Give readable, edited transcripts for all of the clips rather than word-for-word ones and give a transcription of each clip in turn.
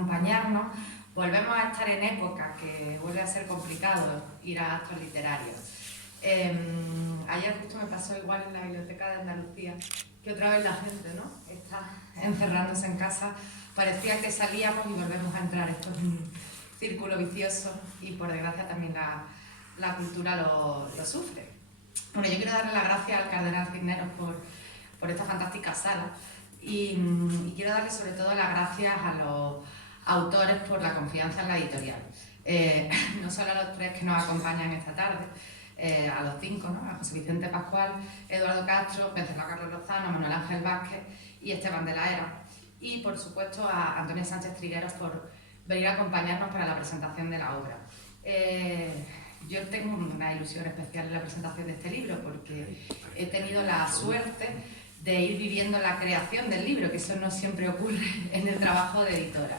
acompañarnos. Volvemos a estar en época que vuelve a ser complicado ir a actos literarios. Ayer justo me pasó igual en la Biblioteca de Andalucía, que otra vez la gente, ¿no?, está encerrándose en casa. Parecía que salíamos y volvemos a entrar. Esto es un círculo vicioso y por desgracia también la cultura lo sufre. Bueno, yo quiero darle las gracias al Cardenal Cisneros por esta fantástica sala y quiero darle sobre todo las gracias a los autores por la confianza en la editorial. No solo a los tres que nos acompañan esta tarde, a los cinco, ¿no?, a José Vicente Pascual, Eduardo Castro, Venceslao Carlos Lozano, Manuel Ángel Vázquez y Esteban de la Era. Y por supuesto a Antonia Sánchez Trigueros por venir a acompañarnos para la presentación de la obra. Yo tengo una ilusión especial en la presentación de este libro porque he tenido la suerte de ir viviendo la creación del libro, que eso no siempre ocurre en el trabajo de editora.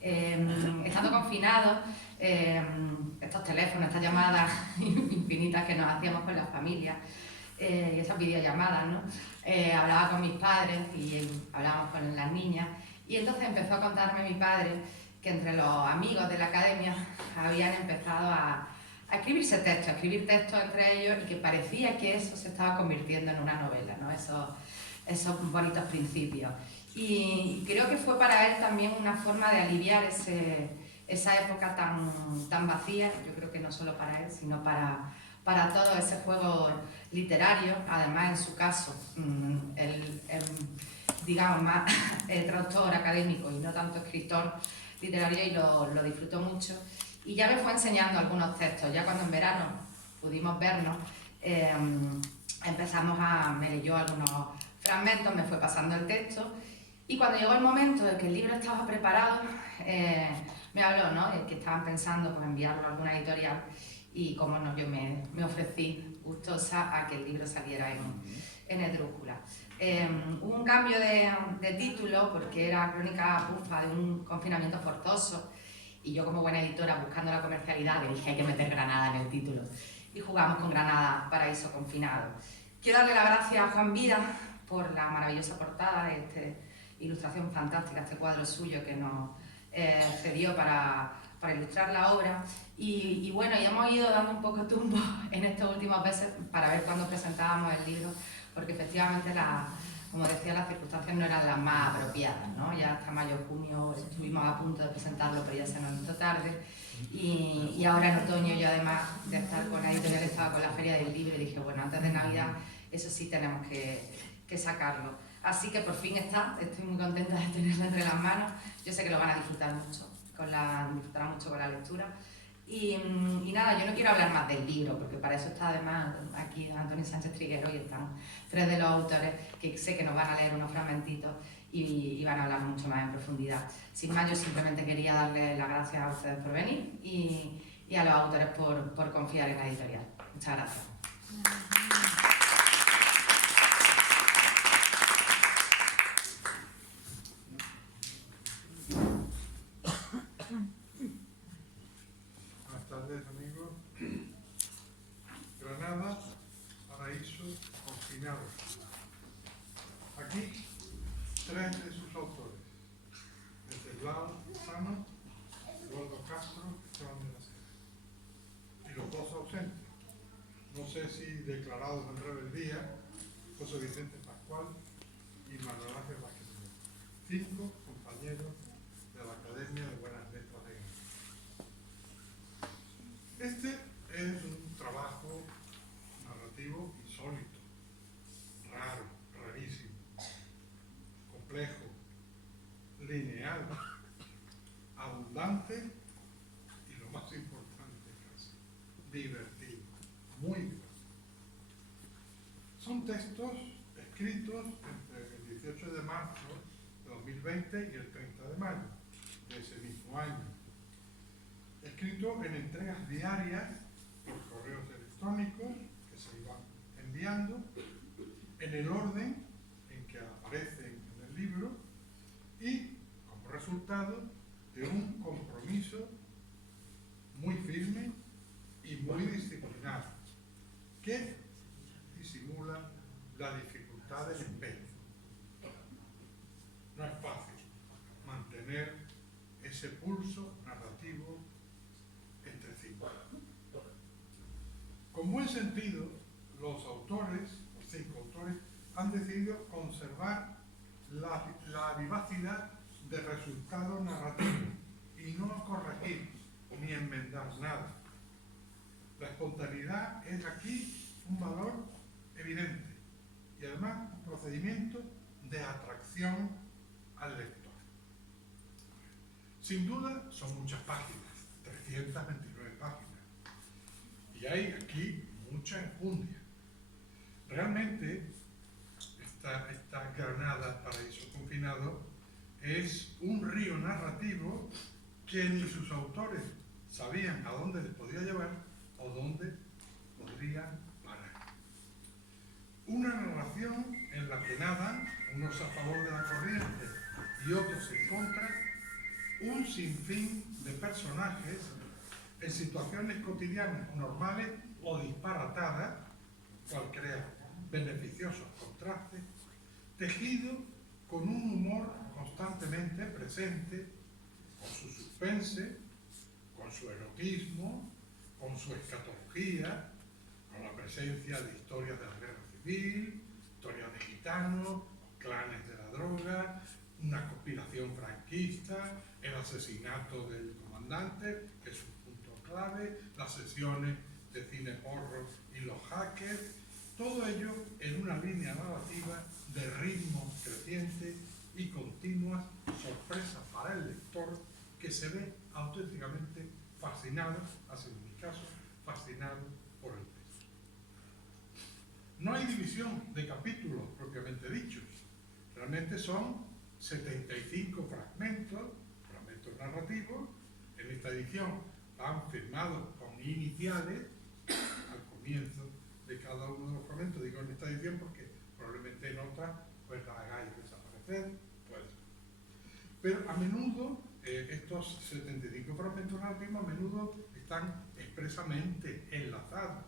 Estando confinados, estos teléfonos, estas llamadas infinitas que nos hacíamos con las familias, y esas videollamadas, ¿no? Hablaba con mis padres y hablábamos con las niñas, y entonces empezó a contarme mi padre que entre los amigos de la academia habían empezado a escribirse textos, a escribir textos entre ellos, y que parecía que eso se estaba convirtiendo en una novela, ¿no?, esos bonitos principios. Y creo que fue para él también una forma de aliviar esa época tan vacía, yo creo que no solo para él, sino para todo ese juego literario. Además, en su caso, él, digamos, más traductor académico y no tanto escritor literario, y lo disfrutó mucho. Y ya me fue enseñando algunos textos. Ya cuando en verano pudimos vernos, me leyó algunos fragmentos, me fue pasando el texto, y cuando llegó el momento de que el libro estaba preparado, me habló, ¿no?, de que estaban pensando pues, enviarlo a alguna editorial, y como no, yo me ofrecí gustosa a que el libro saliera en Esdrújula. Hubo un cambio de título porque era Crónica bufa de un confinamiento forzoso, y yo como buena editora buscando la comercialidad le dije hay que meter Granada en el título, y jugamos con Granada, paraíso confinado. Quiero darle las gracias a Juan Vida por la maravillosa portada de esta ilustración fantástica, este cuadro suyo que nos cedió para ilustrar la obra. Y bueno, y hemos ido dando un poco tumbo en estos últimos meses para ver cuándo presentábamos el libro, porque efectivamente, como decía, las circunstancias no eran las más apropiadas, ¿no? Ya hasta mayo o junio estuvimos a punto de presentarlo, pero ya se nos hizo tarde. Y ahora en otoño, yo además de estar con la editorial, estaba con la Feria del Libro, y dije, bueno, antes de Navidad, eso sí tenemos que sacarlo. Así que por fin estoy muy contenta de tenerlo entre las manos. Yo sé que lo van a disfrutar mucho, disfrutarán mucho con la lectura. Y nada, yo no quiero hablar más del libro, porque para eso está además aquí Antonio Sánchez Trigueros, y están tres de los autores que sé que nos van a leer unos fragmentitos y van a hablar mucho más en profundidad. Sin más, yo simplemente quería darle las gracias a ustedes por venir y a los autores por confiar en la editorial. Muchas gracias. Buenas tardes, amigos. Granada, paraíso confinado. Aquí, tres de sus autores: Venceslao Lozano, Eduardo Castro, Esteban de la Era. Y los dos ausentes, no sé si declarados en rebeldía, José Vicente Pascual y Manuel Ángel Vázquez. 5 compañeros de la Academia de Buenas Letras de Granada. Este es un trabajo narrativo insólito, raro, rarísimo, complejo, lineal, abundante y, lo más importante casi, divertido, muy divertido. Son textos escritos entre el 18 de marzo de 2020 y el 30 de mayo de ese mismo año, escrito en entregas diarias por correos electrónicos que se iban enviando en el orden en que aparecen en el libro, y como resultado de un compromiso muy firme y muy disciplinado que disimula la dificultad del empeño. No es fácil mantener ese pulso narrativo entre cinco. Con buen sentido, los cinco autores, han decidido conservar la vivacidad de resultado narrativo y no corregir ni enmendar nada. La espontaneidad es aquí un valor evidente y además un procedimiento de atracción al lector. Sin duda son muchas páginas, 329 páginas, y hay aquí mucha enjundia. Realmente esta Granada, paraíso confinado, es un río narrativo que ni sus autores sabían a dónde les podía llevar o dónde podrían parar. Una narración en la que nadan, unos a favor de la corriente y otros en contra, un sinfín de personajes en situaciones cotidianas normales o disparatadas, cual crea beneficiosos contrastes, tejido con un humor constantemente presente, con su suspense, con su erotismo, con su escatología, con la presencia de historias de la guerra civil, historias de gitanos, clanes de la droga, una conspiración franquista, el asesinato del comandante, que es un punto clave, las sesiones de cine horror y los hackers, todo ello en una línea narrativa de ritmo creciente y continuas sorpresas para el lector, que se ve auténticamente fascinado, así en mi caso, fascinado por el texto. No hay división de capítulos propiamente dichos, realmente son 75 fragmentos narrativos. En esta edición van firmados con iniciales al comienzo de cada uno de los fragmentos. Digo en esta edición porque probablemente en otra pues la hagáis desaparecer, pues. Pero a menudo estos 75 fragmentos narrativos a menudo están expresamente enlazados,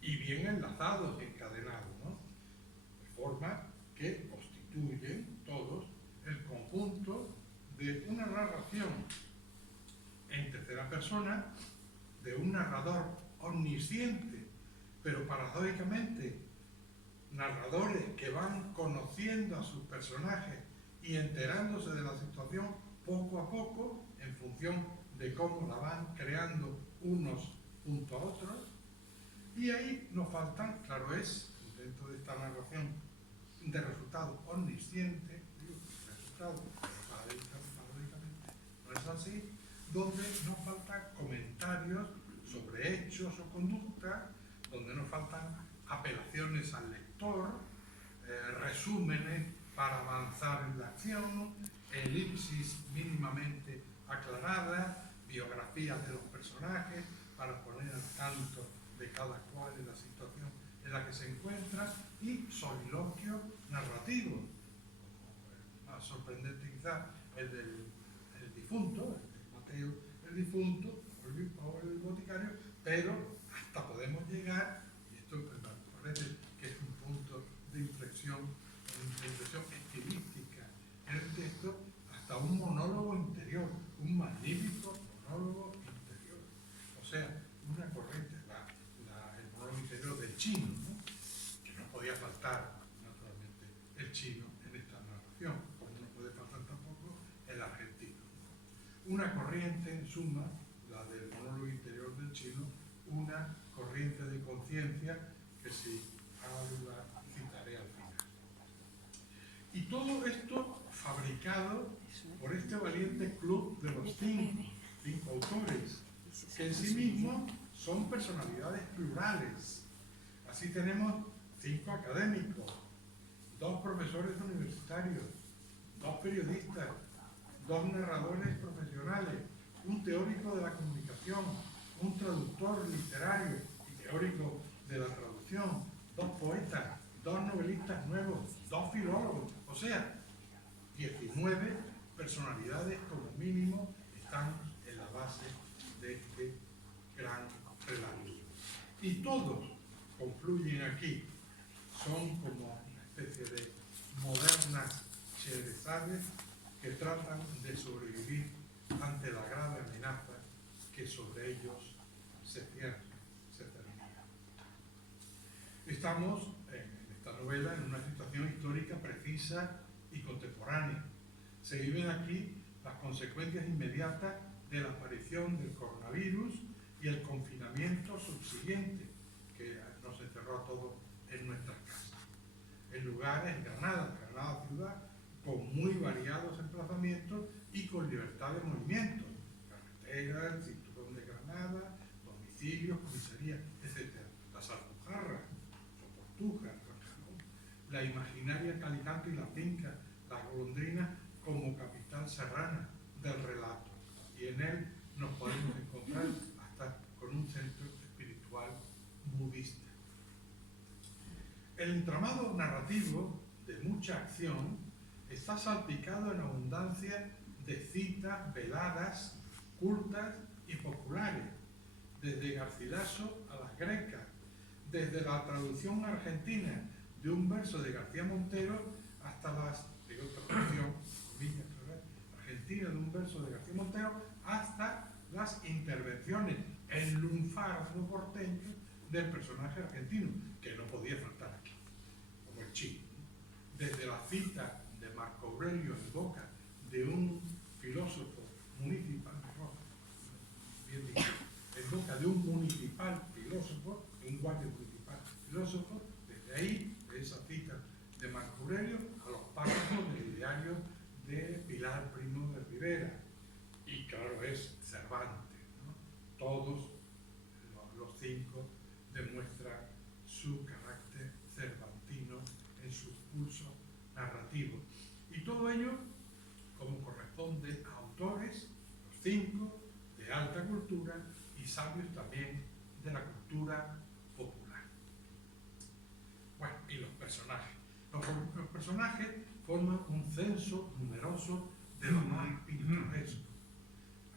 y bien enlazados, encadenados, ¿no? De forma que constituyen todos el conjunto de una narración en tercera persona, de un narrador omnisciente, pero paradójicamente narradores que van conociendo a sus personajes y enterándose de la situación poco a poco en función de cómo la van creando unos junto a otros. Y ahí nos faltan, claro es, dentro de esta narración de resultado omnisciente, resultado paradójicamente no es así, donde nos faltan comentarios sobre hechos o conductas, donde nos faltan apelaciones al lector, resúmenes para avanzar en la acción, elipsis mínimamente aclaradas, biografías de los personajes para poner al tanto de cada cual en la situación en la que se encuentra, y soliloquio narrativo, más sorprendente quizá el del difunto, el de Mateo el difunto o el boticario, pero hasta podemos llegar, y esto me parece que es un punto de inflexión estilística en el texto, hasta un monólogo interior, un magnífico monólogo interior. O sea, una corriente, el monólogo interior del chino, ¿no? Que no podía faltar, naturalmente, el chino en esta narración, como no puede faltar tampoco el argentino. Una corriente, en suma, la del monólogo interior del chino, una corriente de conciencia que, si hago duda, citaré al final. Y todo esto fabricado por este valiente club de los cinco autores, que en sí mismos son personalidades plurales. Así tenemos 5 académicos, 2 profesores universitarios, 2 periodistas, 2 narradores profesionales, un teórico de la comunicación, un traductor literario y teórico de la traducción, 2 poetas, 2 novelistas nuevos, 2 filólogos, o sea, 19 personalidades como mínimo están en la base de este gran relato. Y todos confluyen aquí, son como una especie de modernas Scheherazades que tratan de sobrevivir estamos en esta novela en una situación histórica precisa y contemporánea. Se viven aquí las consecuencias inmediatas de la aparición del coronavirus y el confinamiento subsiguiente que nos encerró a todos en nuestras casas. El lugar es Granada ciudad, con muy variados emplazamientos y con libertad de movimiento, carreteras, el cinturón de Granada, domicilios, comisarías, etc. Las Alpujarras, Soportujas, la imaginaria Calicante y la finca, la golondrina como capital serrana del relato. Y en él nos podemos encontrar hasta con un centro espiritual budista. El entramado narrativo de mucha acción está salpicado en abundancia de citas veladas, cultas y populares, desde Garcilaso a las grecas, desde la traducción argentina de un verso de García Montero hasta las, de otra traducción, argentina de un verso de García Montero, hasta las intervenciones en lunfardo porteño del personaje argentino, que no podía faltar aquí, como el chino. Desde la cita de Marco Aurelio en boca de un filósofo municipal, bien dicho, en boca de un municipal filósofo, un guardia municipal filósofo, desde ahí, de esa cita de Marco Aurelio, a los párrafos del diario de Pilar Primo de Rivera. Y claro, es Cervantes, ¿no? Todos los cinco demuestran su carácter cervantino en sus pulsos narrativos. Y todo ello, como corresponde a autores, los cinco, de alta cultura y sabios también de la cultura popular. Bueno, y los personajes. Los personajes forman un censo numeroso de lo más pintoresco.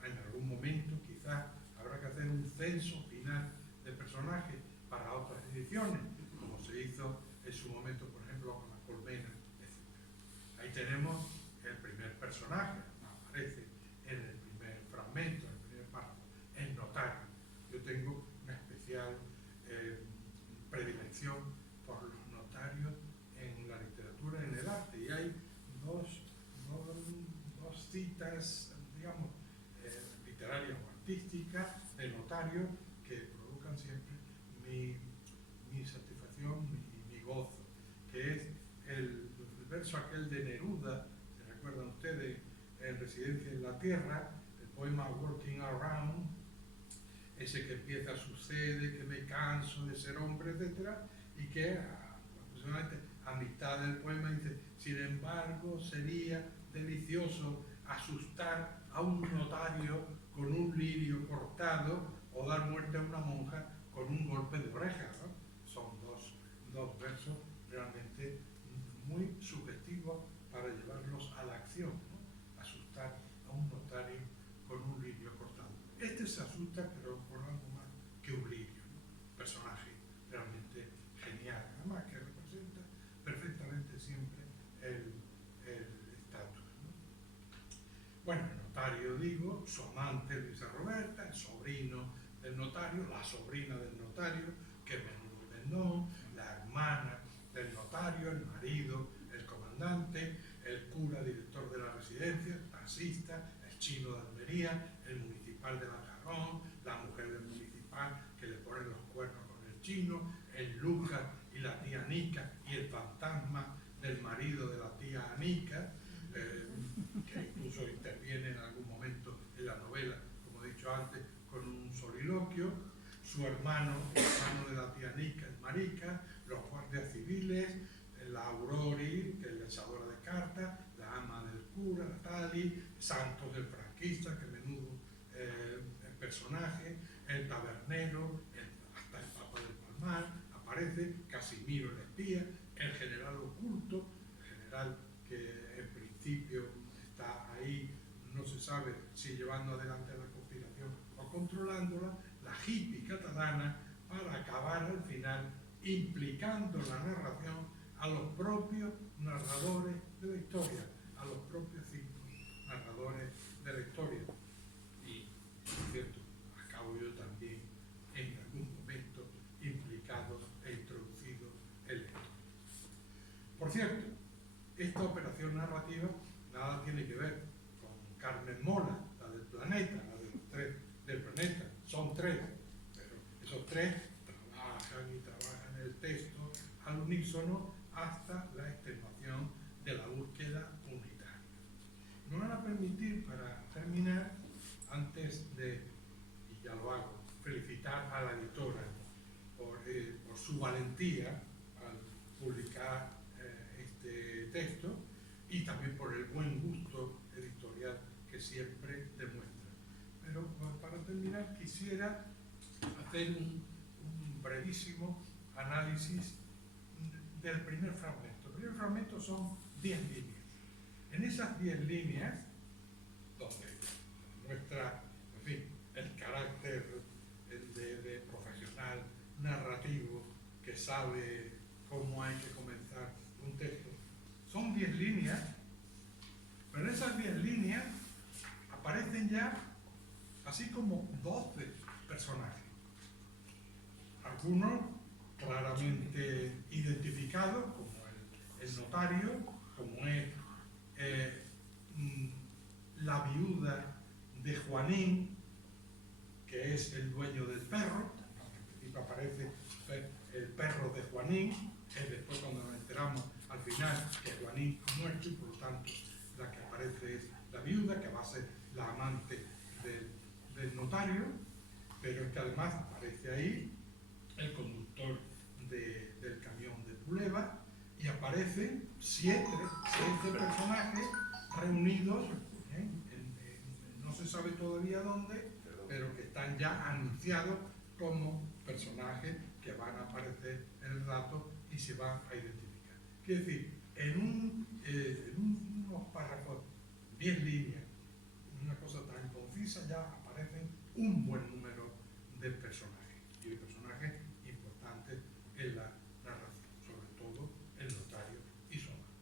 En algún momento quizás habrá que hacer un censo final de personajes para otras ediciones, como se hizo en su momento, por ejemplo, con la colmena, etc. Ahí tenemos el primer personaje, aparece en el primer fragmento, en el primer párrafo, el notario. Yo tengo una especial predilección por los notarios en la literatura y en el arte, y hay dos citas, digamos, literarias o artísticas de notarios que provocan siempre mi satisfacción y mi gozo, que es el verso aquel de Neruda, ¿se recuerdan ustedes? En Residencia en la Tierra, el poema Working Around, ese que empieza, sucede, que me canso de ser hombre, etc., y que aproximadamente a mitad del poema dice, sin embargo, sería delicioso asustar a un notario con un lirio cortado o dar muerte a una monja con un golpe de oreja, ¿no? Son dos versos realmente muy sugestivos para llevarlos a la acción, ¿no? Asustar a un notario con un lirio cortado. Este se asusta, pero por algo más que un lirio, ¿no? Personaje realmente genial, además que representa perfectamente siempre el estatus, ¿no? Bueno, el notario, digo, su amante Luisa Roberta, el sobrino del notario, la sobrina del notario, que menudo vendó, la hermana del notario, el marido, el comandante, el cura director de la residencia, el taxista, el chino de Almería, el municipal de La Carrón, la mujer del municipal que le pone los cuernos con el chino, el Lucas y la tía Anica, y el fantasma del marido de la tía Anica, que incluso interviene en algún momento en la novela, como he dicho antes, con un soliloquio, su hermano, el hermano de la tía Anica, el Marica, los guardias civiles, la Aurori, que es la echadora de cartas, la ama del cura, la Tali, Santos del franquista, que menudo el personaje, el tabernero, hasta el Papa del Palmar, aparece Casimiro el espía, el general oculto, el general que en principio está ahí, no se sabe si llevando adelante la conspiración o controlándola, la hippie catalana, para acabar al final implicando la narración a los propios narradores de la historia, a los propios cinco narradores de la historia. Y, por cierto, acabo yo también en algún momento implicado e introducido su valentía al publicar este texto y también por el buen gusto editorial que siempre demuestra. Pero para terminar quisiera hacer un brevísimo análisis del primer fragmento. El primer fragmento son 10 líneas. En esas 10 líneas, donde muestra, en fin, el carácter de profesional, narrativo, que sabe cómo hay que comenzar un texto, son 10 líneas, pero en esas 10 líneas aparecen ya así como 12 personajes. Algunos claramente identificados, como el notario, como es la viuda de Juanín, que es el dueño del perro. Al principio aparece el perro de Juanín, es después cuando nos enteramos al final que Juanín ha muerto y por lo tanto la que aparece es la viuda, que va a ser la amante del notario, pero es que además aparece ahí el conductor del camión de Puleva y aparecen 7 personajes reunidos no se sabe todavía dónde, pero que están ya anunciados como personajes que van a aparecer en el relato y se van a identificar. Quiere decir, en unos párrafos, 10 líneas, una cosa tan concisa, ya aparecen un buen número de personajes, y de personajes importantes en la narración, sobre todo el notario y su amante.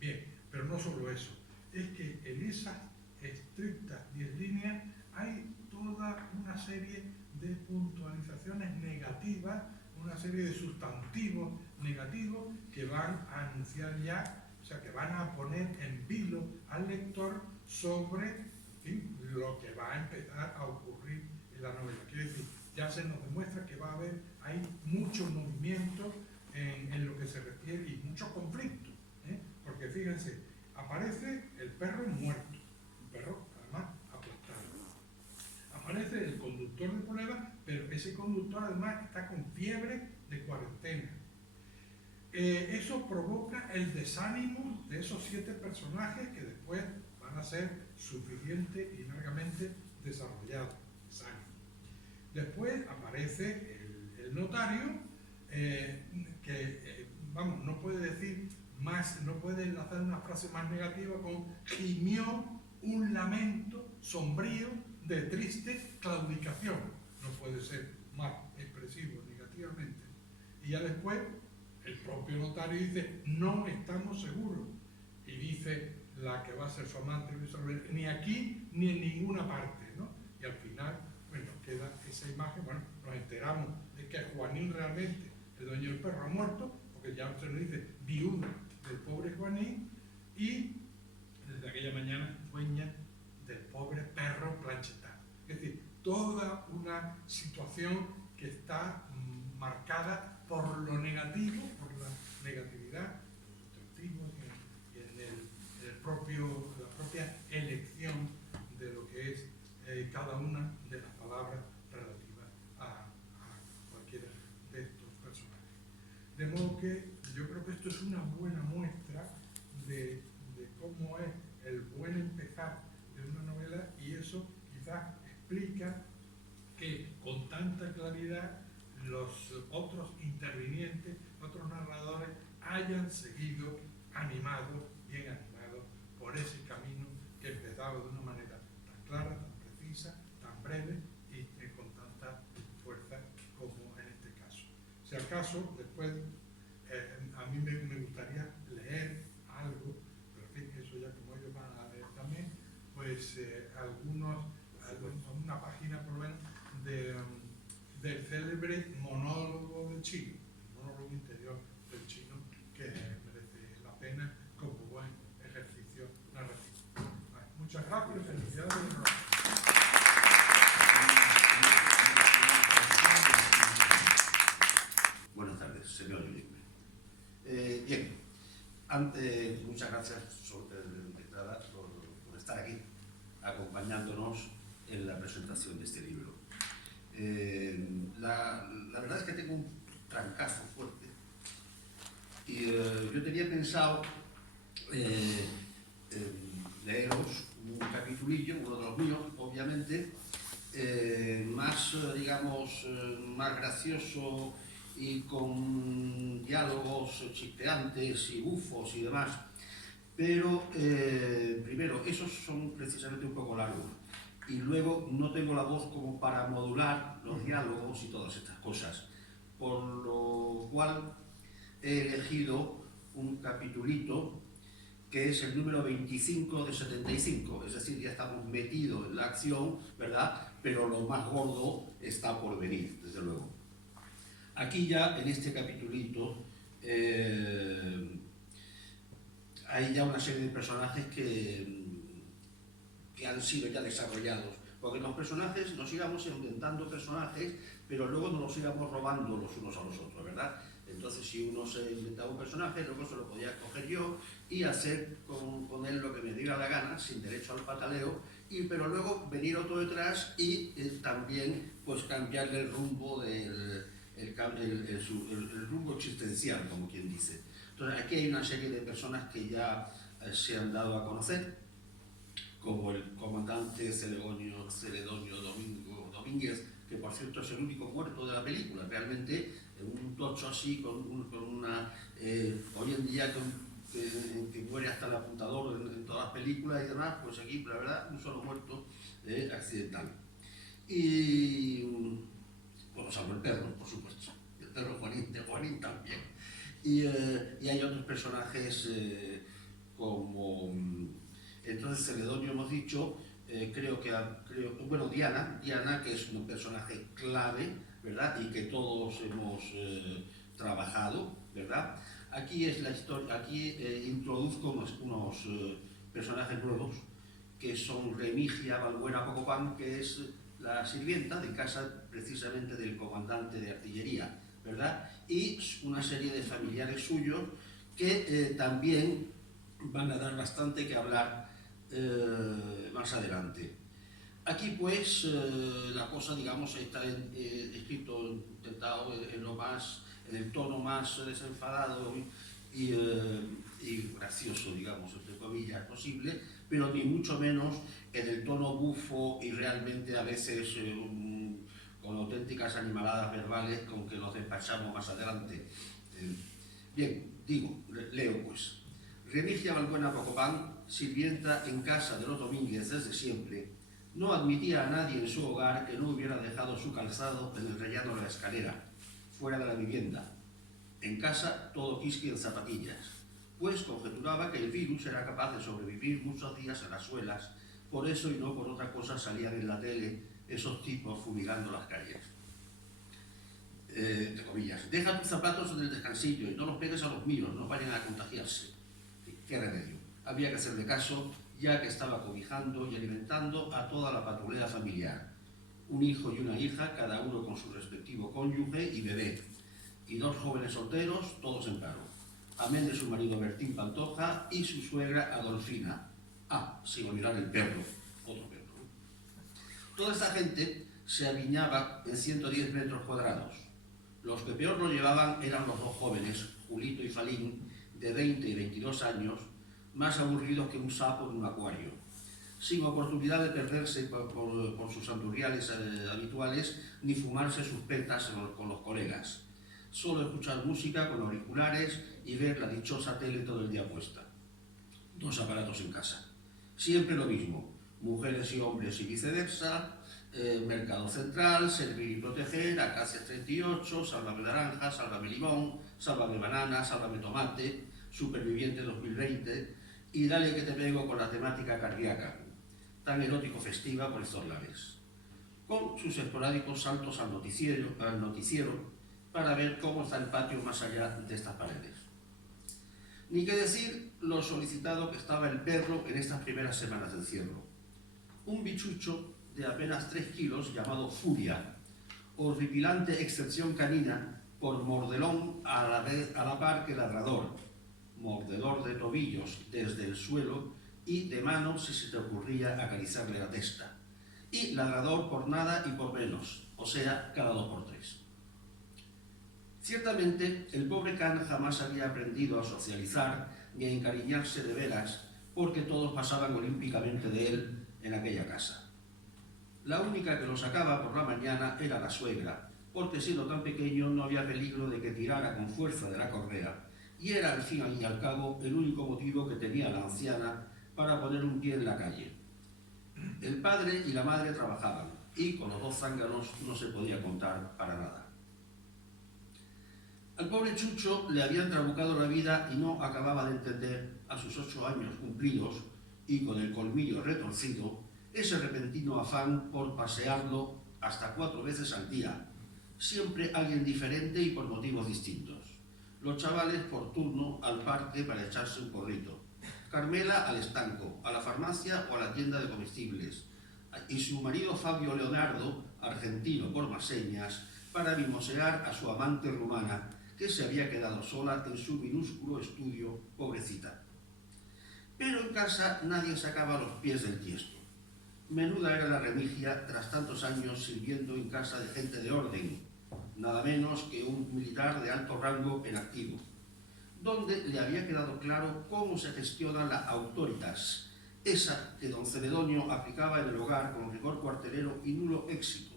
Bien, pero no solo eso, es que en esas estrictas 10 líneas hay toda una serie de puntualizaciones negativas, una serie de sustantivos negativos que van a anunciar ya, o sea, que van a poner en vilo al lector sobre, en fin, lo que va a empezar a ocurrir en la novela. Quiere decir, ya se nos demuestra que va a haber, hay mucho movimiento en lo que se refiere y mucho conflicto, porque fíjense, aparece el perro muerto, un perro además aplastado. Aparece el conductor de Puleva, pero ese conductor además está con fiebre de cuarentena. Eso provoca el desánimo de esos 7 personajes que después van a ser suficiente y largamente desarrollados. Desánimo. Después aparece el notario, que, vamos, no puede decir más, no puede enlazar una frase más negativa con gimió un lamento sombrío de triste claudicación. No puede ser más expresivo negativamente. Y ya después, el propio notario dice, no estamos seguros. Y dice la que va a ser su amante, ni aquí ni en ninguna parte, ¿no? Y al final, bueno, queda esa imagen, bueno, nos enteramos de que Juanín realmente, el dueño del perro, ha muerto, porque ya se nos dice viuda del pobre Juanín, y desde aquella mañana dueña del pobre perro Planchetá. Es decir, toda una situación que está marcada por lo negativo, por la negatividad, los sustantivos y en la propia elección de lo que es cada una de las palabras relativas a cualquiera de estos personajes. De modo que yo creo que esto es una buena muestra de cómo es el buen empezar de una novela, y eso quizás explica que con tanta claridad los otros intervinientes, otros narradores, hayan seguido animados, bien animados, por ese camino que empezaba de una manera tan clara, tan precisa, tan breve y con tanta fuerza como en este caso. Si acaso, después, a mí me gustaría leer algo, pero en fin, eso ya como ellos van a leer también, pues una página por lo menos del célebre monólogo del chino, el monólogo interior del chino, que merece la pena como buen ejercicio narrativo. Vale, muchas gracias, felicidades y enhorabuena. Buenas tardes, señor Yulimbe. Bien, muchas gracias de entrada por estar aquí, acompañándonos en la presentación de este libro. La verdad es que tengo un trancazo fuerte. Y yo tenía pensado leeros un capitulillo, uno de los míos, obviamente, más, digamos, más gracioso y con diálogos chispeantes y bufos y demás. Pero, primero, esos son precisamente un poco largos. Y luego no tengo la voz como para modular los diálogos y todas estas cosas. Por lo cual he elegido un capitulito que es el número 25 de 75, es decir, ya estamos metidos en la acción, ¿verdad? Pero lo más gordo está por venir, desde luego. Aquí ya, en este capitulito, hay ya una serie de personajes que han sido ya desarrollados, porque los personajes nos íbamos inventando personajes, pero luego nos los íbamos robando los unos a los otros, ¿verdad? Entonces, si uno se inventaba un personaje, luego se lo podía coger yo y hacer con él lo que me diera la gana, sin derecho al pataleo, pero luego venir otro detrás y también pues cambiarle el rumbo el rumbo existencial, como quien dice. Entonces, aquí hay una serie de personas que ya se han dado a conocer, como el comandante Celedonio Domínguez, que por cierto es el único muerto de la película. Realmente, un tocho así, con una... hoy en día, que muere hasta el apuntador en todas las películas y demás, pues aquí, la verdad, un solo muerto accidental. Y... bueno, salvo el perro, por supuesto. El perro Juanín también. Y hay otros personajes como... entonces, Celedonio hemos dicho, bueno, Diana, que es un personaje clave, ¿verdad? Y que todos hemos trabajado, ¿verdad? Aquí es la historia, aquí introduzco unos personajes nuevos, que son Remigia Balbuena Pocopán, que es la sirvienta de casa precisamente del comandante de artillería, ¿verdad? Y una serie de familiares suyos que también van a dar bastante que hablar más adelante. Aquí pues la cosa, digamos, está escrito, intentado en el tono más desenfadado y gracioso, digamos, entre comillas, posible, pero ni mucho menos en el tono bufo y realmente a veces con auténticas animaladas verbales con que nos despachamos más adelante. Bien, leo pues. Remigia Balbuena Pocopán, sirvienta en casa de los Domínguez desde siempre, no admitía a nadie en su hogar que no hubiera dejado su calzado en el rellano de la escalera, fuera de la vivienda. En casa todo quisque en zapatillas, pues conjeturaba que el virus era capaz de sobrevivir muchos días en las suelas, por eso y no por otra cosa salían en la tele esos tipos fumigando las calles. Entre comillas, deja tus zapatos en el descansillo y no los pegues a los míos, no vayan a contagiarse. ¿Qué remedio? Había que hacerle caso, ya que estaba cobijando y alimentando a toda la patrulea familiar. Un hijo y una hija, cada uno con su respectivo cónyuge y bebé, y dos jóvenes solteros, todos en paro, amén de su marido Bertín Pantoja y su suegra Adolfina. Sin olvidar el perro, otro perro. Toda esta gente se aviñaba en 110 metros cuadrados. Los que peor lo llevaban eran los dos jóvenes, Julito y Falín, de 20 y 22 años, más aburridos que un sapo en un acuario, sin oportunidad de perderse por sus andurriales habituales, ni fumarse sus petas con los colegas. Solo escuchar música con auriculares y ver la dichosa tele todo el día puesta. Dos aparatos en casa. Siempre lo mismo, mujeres y hombres y viceversa, Mercado Central, Servir y Proteger, Acacias 38, Sálvame Naranja, Sálvame Limón, Sálvame Banana, Sálvame Tomate, Superviviente 2020 y Dale que te pego con la temática cardíaca, tan erótico festiva por estos lares, con sus esporádicos saltos al noticiero para ver cómo está el patio más allá de estas paredes. Ni que decir lo solicitado que estaba el perro en estas primeras semanas de encierro. Un bichucho de apenas 3 kilos llamado Furia, horripilante excepción canina por mordelón a la par que ladrador, mordedor de tobillos desde el suelo y de manos si se te ocurría acariciarle la testa, y ladrador por nada y por menos, o sea, cada 2 por 3. Ciertamente, el pobre Can jamás había aprendido a socializar ni a encariñarse de veras, porque todos pasaban olímpicamente de él en aquella casa. La única que lo sacaba por la mañana era la suegra, porque siendo tan pequeño no había peligro de que tirara con fuerza de la correa, y era al fin y al cabo el único motivo que tenía la anciana para poner un pie en la calle. El padre y la madre trabajaban, y con los dos zánganos no se podía contar para nada. Al pobre Chucho le habían trabucado la vida y no acababa de entender, a sus 8 años cumplidos y con el colmillo retorcido, ese repentino afán por pasearlo hasta 4 veces al día, siempre alguien diferente y por motivos distintos. Los chavales por turno al parque para echarse un porrito, Carmela al estanco, a la farmacia o a la tienda de comestibles, y su marido Fabio Leonardo, argentino por más señas, para mimosear a su amante rumana, que se había quedado sola en su minúsculo estudio, pobrecita. Pero en casa nadie sacaba los pies del tiesto. Menuda era la remigia tras tantos años sirviendo en casa de gente de orden, nada menos que un militar de alto rango en activo, donde le había quedado claro cómo se gestiona la autoritas, esa que don Celedonio aplicaba en el hogar con rigor cuartelero y nulo éxito.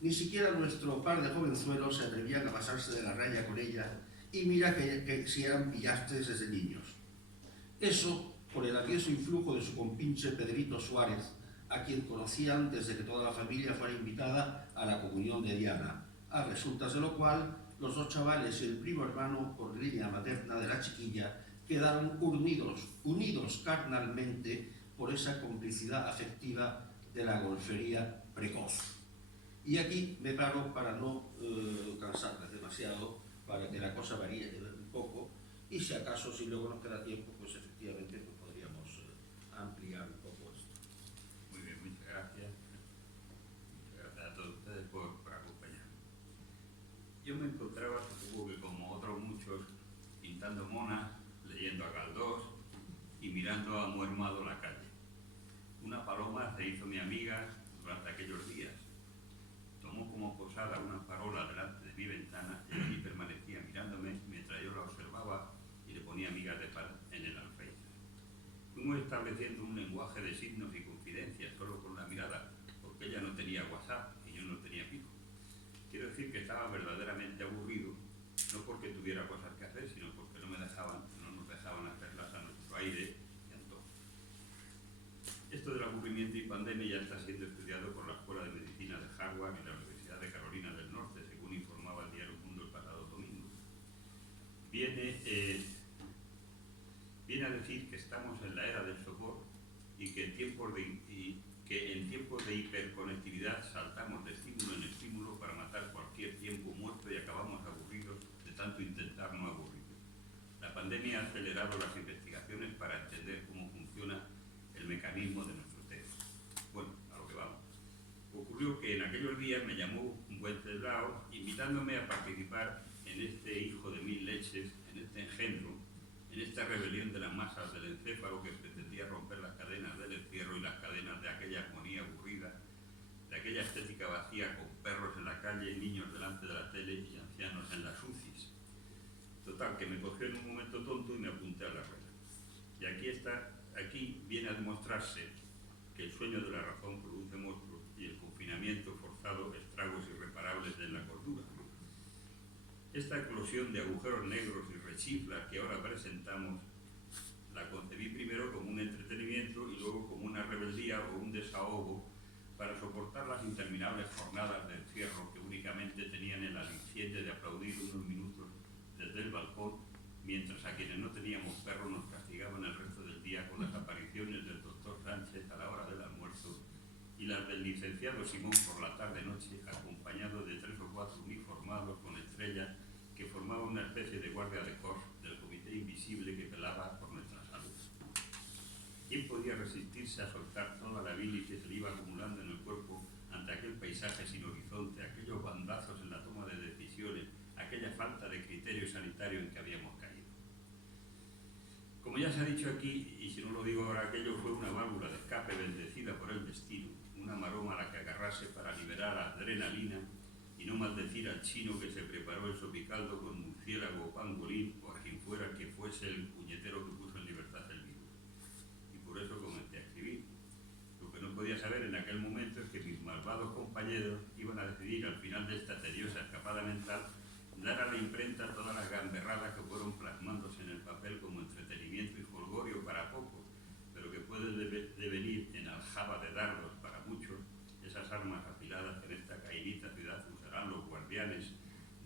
Ni siquiera nuestro par de jovenzuelos se atrevían a pasarse de la raya con ella, y mira que si eran pillastres desde niños. Eso por el avieso influjo de su compinche Pedrito Suárez, a quien conocían desde que toda la familia fuera invitada a la comunión de Diana, a resultas de lo cual los 2 chavales y el primo hermano por línea materna de la chiquilla quedaron unidos carnalmente por esa complicidad afectiva de la golfería precoz. Y aquí me paro para no cansarles demasiado, para que la cosa varíe un poco, y si acaso, si luego nos queda tiempo, pues efectivamente pues podríamos ampliar un poco esto. Muy bien, muchas gracias. Muchas gracias a todos ustedes por acompañarme. Yo me encontraba, supongo que como otros muchos, pintando monas, leyendo a Galdós y mirando a Muermado la calle. Una paloma se hizo mi amiga durante aquellos días. Tomó como posada una parola delante de mi ventana y allí permanecía mirándome mientras yo la observaba y le ponía migas de pan en el alféizar. Fuimos estableciendo un lenguaje de signos y confidencias solo con la mirada, porque ella no tenía WhatsApp y yo no tenía pico. Quiero decir que estaba verdaderamente aburrido, no porque tuviera cosas que hacer, sino porque no nos dejaban hacerlas a nuestro aire y antojo. Esto del aburrimiento y pandemia ya está siendo estudiado por la Escuela de Medicina de Harvard y la Universidad de Carolina del Norte, según informaba el diario El Mundo el pasado domingo. Viene a decir que estamos en la era del sopor y que en tiempos de hiperconectividad saltamos de estímulo en estímulo para matar cualquier tiempo muerto y acabamos aburridos de tanto intentar no aburrirnos. La pandemia ha acelerado las investigaciones para entender cómo funciona el mecanismo de nuestro cerebro. Bueno, a lo que vamos. Ocurrió que en aquellos días me llamó un Wenceslao invitándome a participar en este hijo de mil leches, en este engendro, en esta rebelión de las masas del encéfalo que pretendía romper las cadenas del encierro y las cadenas de aquella armonía aburrida, de aquella estética vacía con perros en la calle, niños delante de la tele y ancianos en las UCIs. Total, que me cogió en un momento tonto y me apunté a la rueda. Y aquí viene a demostrarse que el sueño de la razón produce monstruos y el confinamiento forzado estragos irreparables en la cordura. Esta eclosión de agujeros negros y rechiflas que ahora presentamos la concebí primero como un entretenimiento y luego como una rebeldía o un desahogo para soportar las interminables jornadas de encierro que únicamente tenían el aliciente de aplaudir unos minutos desde el balcón, mientras a quienes no teníamos perro nos castigaban el resto del día con las apariciones del doctor Sánchez a la hora del almuerzo y las del licenciado Simón por la tarde-noche, acompañado de 3 o 4 uniformados con estrellas que formaban una especie de guardia de corps del comité invisible que velaba por nuestra salud. ¿Quién podía resistirse a soltar toda la bilis que se le iba acumulando en el cuerpo ante aquel paisaje sin horizonte, aquellos bandazos en la toma de decisiones, aquella falta de criterio sanitario en que habíamos caído? Como ya se ha dicho aquí, y si no lo digo ahora, aquello fue una válvula de escape bendecida por el destino, una maroma a la que agarrarse para liberar adrenalina y no maldecir al chino que se preparó el sopicaldo con murciélago o pangolín, o a quien fuera que fuese el puñetero que puso en libertad el virus. Y por eso comencé a escribir. Lo que no podía saber en aquel momento es que mis malvados compañeros iban a decidir al final de esta tediosa escapada mental dar a la imprenta todas las gamberradas que fueron plasmándose en el papel como entretenimiento y jolgorio para pocos, pero que puede devenir en aljaba de dardos para muchos. Esas armas afiladas que en esta caídita ciudad usarán los guardianes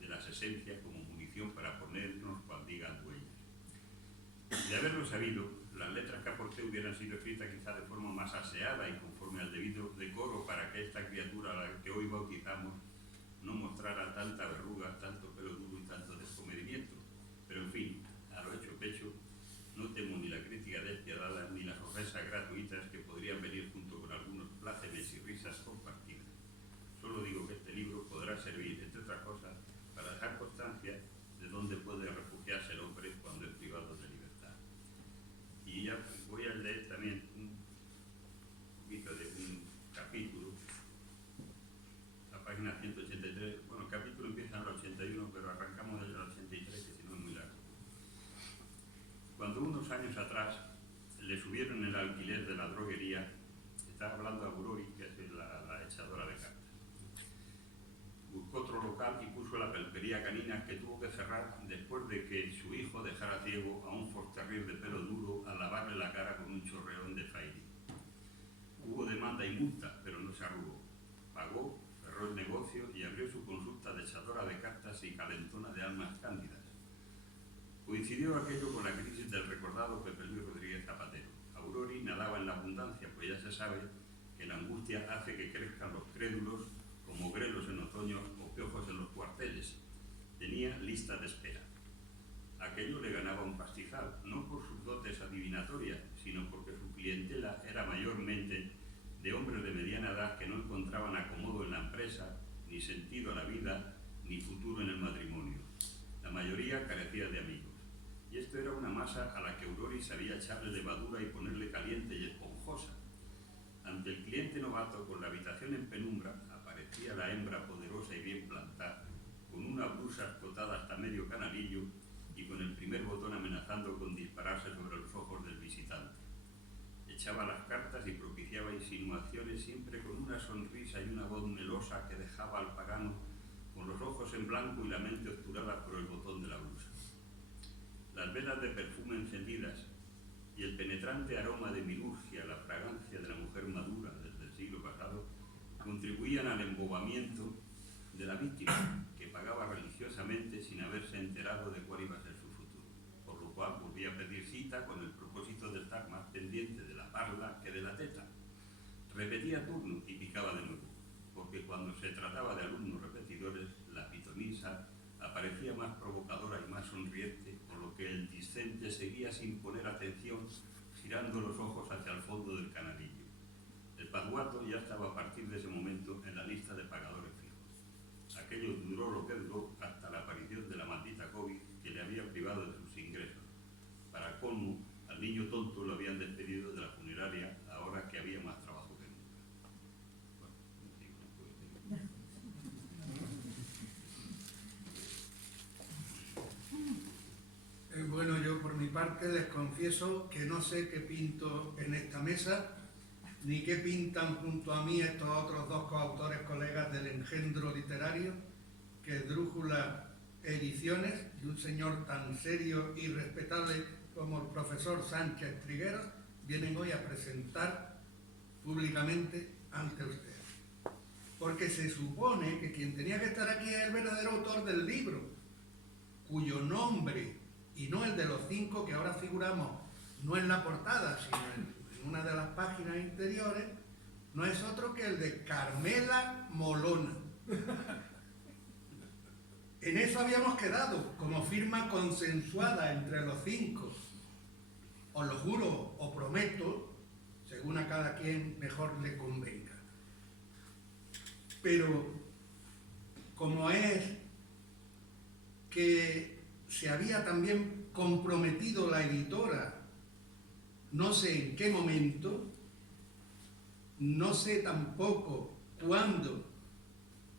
de las esencias como munición para ponernos cual digan huellas. De haberlo sabido, las letras que aporté hubieran sido escritas quizá de forma más aseada y conforme al debido decoro para que esta criatura a la que hoy bautizamos no mostrara tanta verruga, tanto pelo duro y tanto descomedimiento. Pero en fin, a lo hecho pecho, no temo ni la crítica despiadada ni las ofensas gratuitas que podrían venir junto con algunos plácemes y risas compartidas. Solo digo que este libro podrá servir, entre otras cosas, para dejar constancia de dónde puede refugiarse el hombre cuando es privado de libertad. Y ya voy a leer también un poquito de un capítulo, la página 183. Bueno, el capítulo empieza en el 81, pero arrancamos desde el 83, que si no es muy largo. Cuando unos años atrás le subieron el alquiler de la droguería, estaba hablando a Aurori, que es la echadora de cartas. Buscó otro local y puso la peluquería canina, que tuvo que cerrar después de que su hijo dejara ciego a un forterrir de pelo duro al lavarle la cara con un chorreón de Fairy. Hubo demanda y multa, pero no se arrugó. Pagó, cerró el negocio y abrió su consulta de echadora de cartas y calentona de almas cándidas. Coincidió aquello con la crisis del recordado Pepe Luis Rodríguez Zapatero. Aurori nadaba en la abundancia, pues ya se sabe que la angustia hace que crezcan los crédulos como grelos en otoño o piojos en los cuarteles. Tenía lista de espera. Aquello le ganaba un pastizal, no por sus dotes adivinatorias, sino porque su clientela era mayormente de hombres de mediana edad que no encontraban acomodo en la empresa, ni sentido a la vida, ni futuro en el matrimonio. La mayoría carecía de amigos. Y esto era una masa a la que Aurori sabía echarle levadura y ponerle caliente y esponjosa. Ante el cliente novato, con la habitación en penumbra, aparecía la hembra poderosa y bien plantada, con una blusa escotada hasta medio canalillo y con el primer botón amenazando con dispararse sobre los ojos del visitante. Echaba las cartas y propiciaba insinuaciones siempre con una sonrisa y una voz melosa que dejaba al pagano con los ojos en blanco y la mente obturada por el botón de la blusa. Las velas de perfume encendidas y el penetrante aroma de milurgia, la fragancia de la mujer madura desde el siglo pasado, contribuían al embobamiento de la víctima, que pagaba religiosamente sin haberse enterado de cuál iba a ser su futuro, por lo cual volvía a pedir cita con el propósito de estar más pendiente de la parla que de la teta. Repetía turno y picaba de nuevo, porque cuando se trataba de alumnos repetidores, la pitonisa aparecía más provocadora y más sonriente, por lo que el discente seguía sin poner atención, girando los ojos hacia el fondo del canalillo. El pasguato ya estaba a partir de ese momento en la lista de pagadores fijos. Aquello duró lo que duró hasta la aparición de la maldita COVID, que le había privado de sus ingresos. Para colmo, al niño tonto lo habían despedido de la funeraria ahora que había más trabajo que nunca. Bueno, yo por mi parte les confieso que no sé qué pinto en esta mesa, ni qué pintan junto a mí estos otros dos coautores colegas del engendro literario, que es Drújula Ediciones, y un señor tan serio y respetable como el profesor Sánchez Trigueros, vienen hoy a presentar públicamente ante ustedes. Porque se supone que quien tenía que estar aquí es el verdadero autor del libro, cuyo nombre, y no el de los 5 que ahora figuramos, no en la portada, sino en una de las páginas interiores, no es otro que el de Carmela Molona. En eso habíamos quedado, como firma consensuada entre los 5. Os lo juro, o prometo, según a cada quien mejor le convenga. Pero, como es que se había también comprometido la editora, no sé en qué momento, no sé tampoco cuándo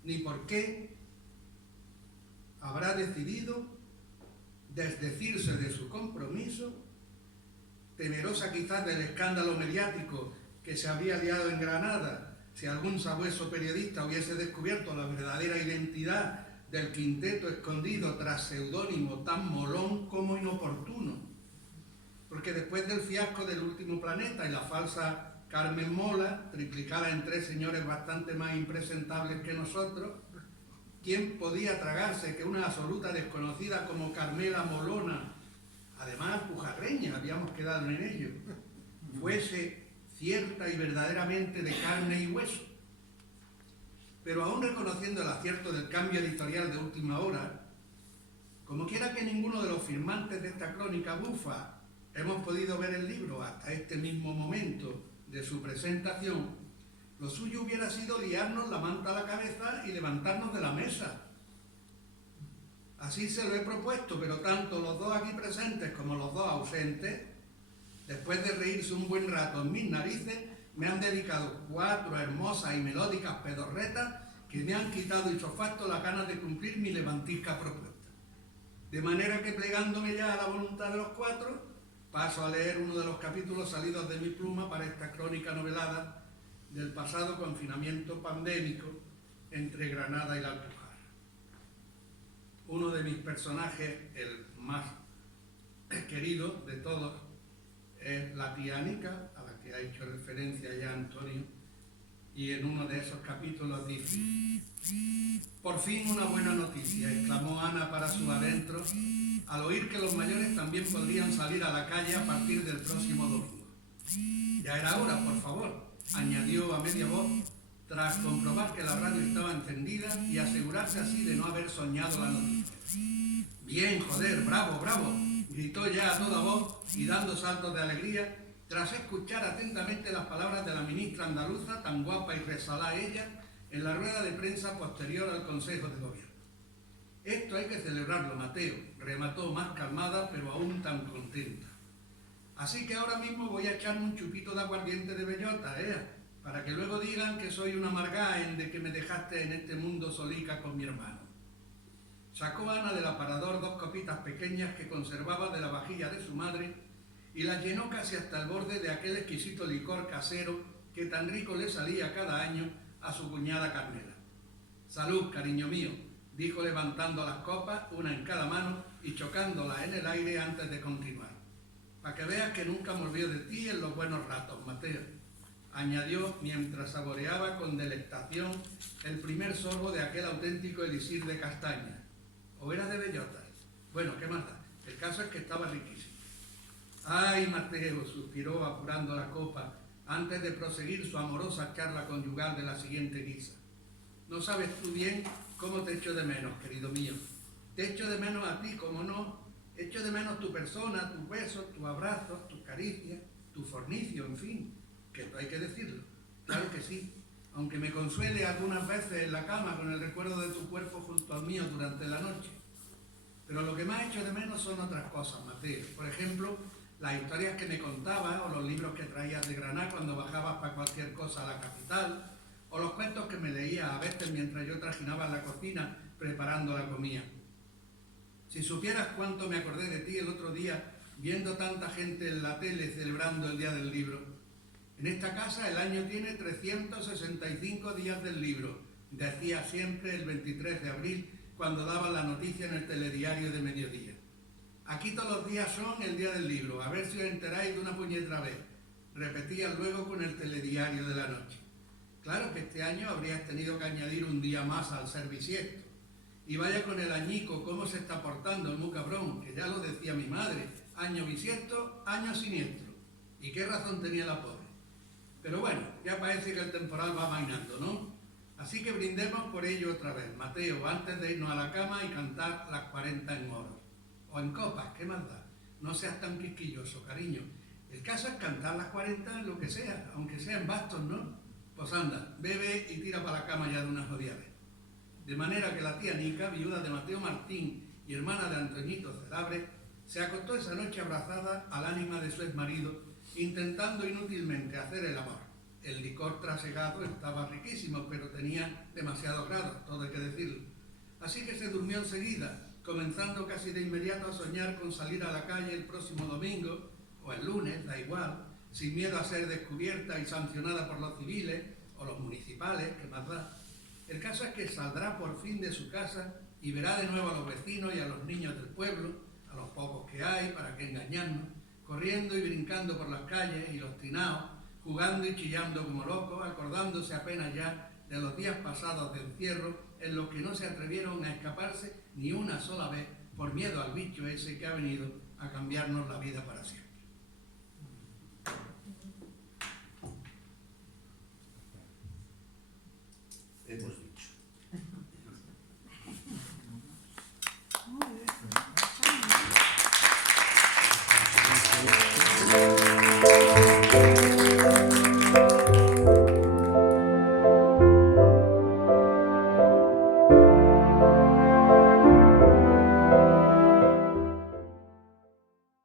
ni por qué, habrá decidido desdecirse de su compromiso, temerosa quizás del escándalo mediático que se había liado en Granada si algún sabueso periodista hubiese descubierto la verdadera identidad del quinteto escondido tras seudónimo tan molón como inoportuno. Porque después del fiasco del Último Planeta y la falsa Carmen Mola, triplicada en 3 señores bastante más impresentables que nosotros, ¿quién podía tragarse que una absoluta desconocida como Carmela Molona, además pujarreña, habíamos quedado en ello, fuese cierta y verdaderamente de carne y hueso? Pero aún reconociendo el acierto del cambio editorial de última hora, como quiera que ninguno de los firmantes de esta crónica bufa hemos podido ver el libro hasta este mismo momento de su presentación, lo suyo hubiera sido liarnos la manta a la cabeza y levantarnos de la mesa. Así se lo he propuesto, pero tanto los dos aquí presentes como los dos ausentes, después de reírse un buen rato en mis narices, me han dedicado 4 hermosas y melódicas pedorretas que me han quitado isofacto las ganas de cumplir mi levantisca propuesta. De manera que, plegándome ya a la voluntad de los 4, paso a leer uno de los capítulos salidos de mi pluma para esta crónica novelada del pasado confinamiento pandémico entre Granada y la Alpujarra. Uno de mis personajes, el más querido de todos, es la tía Anica, a la que ha hecho referencia ya Antonio, y en uno de esos capítulos dice: «Por fin una buena noticia», exclamó Ana para su adentro, al oír que los mayores también podrían salir a la calle a partir del próximo domingo. «Ya era hora, por favor», añadió a media voz, tras comprobar que la radio estaba encendida y asegurarse así de no haber soñado la noticia. «Bien, joder, bravo, bravo», gritó ya a toda voz y dando saltos de alegría, tras escuchar atentamente las palabras de la ministra andaluza, tan guapa y resalada ella, en la rueda de prensa posterior al Consejo de Gobierno. «Esto hay que celebrarlo, Mateo», remató más calmada, pero aún tan contenta. «Así que ahora mismo voy a echarme un chupito de aguardiente de bellota, para que luego digan que soy una amargaen de que me dejaste en este mundo solica con mi hermano». Sacó Ana del aparador 2 copitas pequeñas que conservaba de la vajilla de su madre y las llenó casi hasta el borde de aquel exquisito licor casero que tan rico le salía cada año a su cuñada Carmela. «Salud, cariño mío», dijo levantando las copas, una en cada mano y chocándolas en el aire antes de continuar. «Para que veas que nunca me olvido de ti en los buenos ratos, Mateo», añadió mientras saboreaba con delectación el primer sorbo de aquel auténtico elixir de castaña. ¿O era de bellotas? Bueno, ¿qué más da? El caso es que estaba riquísimo. «Ay, Mateo», suspiró apurando la copa antes de proseguir su amorosa charla conyugal de la siguiente guisa. «No sabes tú bien cómo te echo de menos, querido mío. Te echo de menos a ti, como no. Echo de menos tu persona, tus besos, tus abrazos, tus caricias, tu fornicio, en fin, que esto hay que decirlo. Claro que sí, aunque me consuele algunas veces en la cama con el recuerdo de tu cuerpo junto al mío durante la noche. Pero lo que más echo de menos son otras cosas, Mateo. Por ejemplo, las historias que me contabas o los libros que traías de Granada cuando bajabas para cualquier cosa a la capital, o los cuentos que me leías a veces mientras yo trajinaba en la cocina preparando la comida. Si supieras cuánto me acordé de ti el otro día viendo tanta gente en la tele celebrando el Día del Libro. En esta casa el año tiene 365 días del libro», decía siempre el 23 de abril cuando daban la noticia en el telediario de mediodía. «Aquí todos los días son el Día del Libro, a ver si os enteráis de una puñetera vez», repetía luego con el telediario de la noche. Claro que este año habrías tenido que añadir un día más al ser bisiesto. Y vaya con el añico, cómo se está portando el muy cabrón, que ya lo decía mi madre, año bisiesto, año siniestro. Y qué razón tenía la pobre. Pero bueno, ya parece que el temporal va amainando, ¿no? Así que brindemos por ello otra vez, Mateo, antes de irnos a la cama y cantar las 40 en oro. O en copas, ¿qué más da? No seas tan quisquilloso, cariño. El caso es cantar las 40 en lo que sea, aunque sea en bastos, ¿no? Pues anda, bebe y tira para la cama ya de una jodida vez. De manera que la tía Nica, viuda de Mateo Martín y hermana de Antoñito Celabre, se acostó esa noche abrazada al ánima de su exmarido, intentando inútilmente hacer el amor. El licor trasegado estaba riquísimo, pero tenía demasiados grados, todo hay que decirlo. Así que se durmió enseguida, comenzando casi de inmediato a soñar con salir a la calle el próximo domingo, o el lunes, da igual, sin miedo a ser descubierta y sancionada por los civiles o los municipales, que más da. El caso es que saldrá por fin de su casa y verá de nuevo a los vecinos y a los niños del pueblo, a los pocos que hay, para qué engañarnos, corriendo y brincando por las calles y los trinaos, jugando y chillando como locos, acordándose apenas ya de los días pasados de encierro en los que no se atrevieron a escaparse ni una sola vez por miedo al bicho ese que ha venido a cambiarnos la vida para siempre.